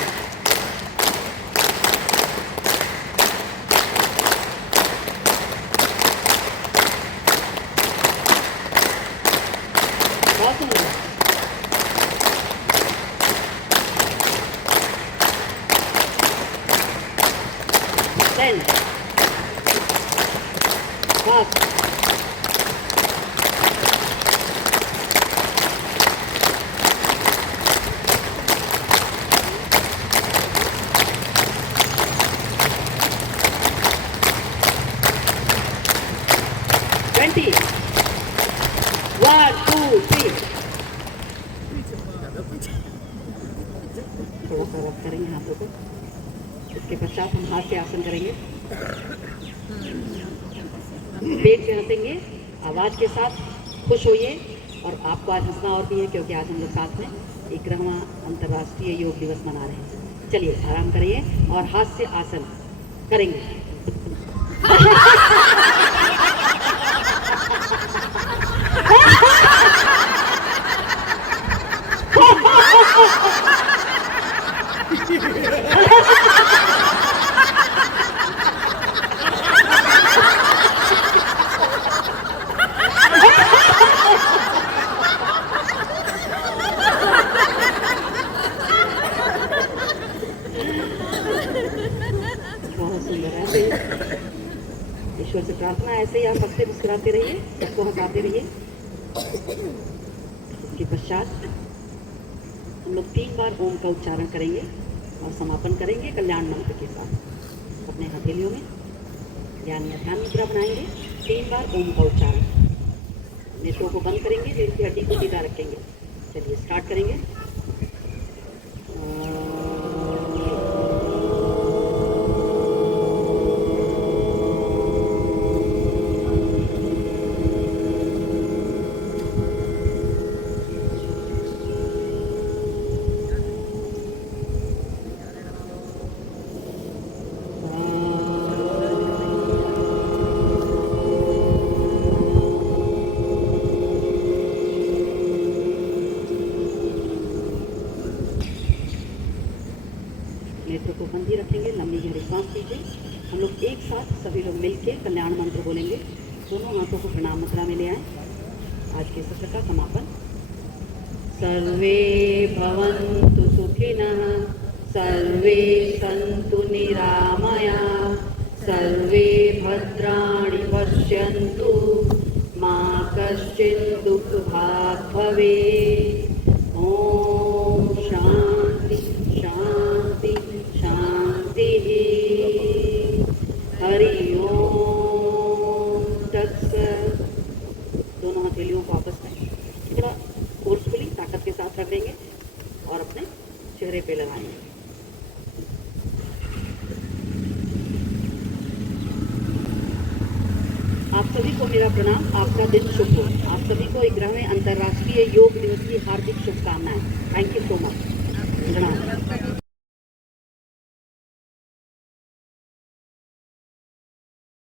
बहुत सुंदर। 10 5 20 1 2 3। थोड़ा सा रब करेंगे हाथों को। इसके पश्चात हम हाथ से आसन करेंगे। पेट से हंसेंगे, आवाज के साथ खुश होइए। और आपको आज हंसना और भी है, क्योंकि आज हम लोग साथ में 11वां अंतर्राष्ट्रीय योग दिवस मना रहे हैं। चलिए, आराम करिए और हाथ से आसन करेंगे। बहुत सुंदर है। ऐसे ईश्वर से प्रार्थना, ऐसे ही आप हंसते मुस्कुराते रहिए, सबको हंसाते रहिए। इसके पश्चात हम लोग 3 बार ओम का उच्चारण करेंगे और समापन करेंगे कल्याण मंत्र के साथ। अपने हथेलियों में ज्ञान या ध्यान मुद्रा बनाएंगे। 3 बार ओम का उच्चारण। नेत्रों को बंद करेंगे, रीढ़ की हड्डी को सीधा रखेंगे। चलिए, स्टार्ट करेंगे। नेत्र को बंद ही रखेंगे, लंबी गहरी सांस लीजिए। हम लोग एक साथ सभी लोग मिलके कल्याण मंत्र बोलेंगे। दोनों हाथों को प्रणाम मुद्रा में ले आए। आज के सत्र का समापन। सर्वे भवन्तु सुखिनः, सर्वे सन्तु निरामयाः, सर्वे भद्राणि पश्यन्तु, मा कश्चित् दुःखभाग् भवेत्। ॐ शान्ति शान्ति शान्तिः। हरि ओम तत्सत्। दोनों हथेलियों को आपस में थोड़ा फोर्सफुली ताकत के साथ रख देंगे और अपने चेहरे पे लगाएंगे। आप सभी को मेरा प्रणाम। आपका दिन शुभ हो। आप सभी को 11वें अंतर्राष्ट्रीय योग दिवस की हार्दिक शुभकामनाएं। Thank you so much. प्रणाम।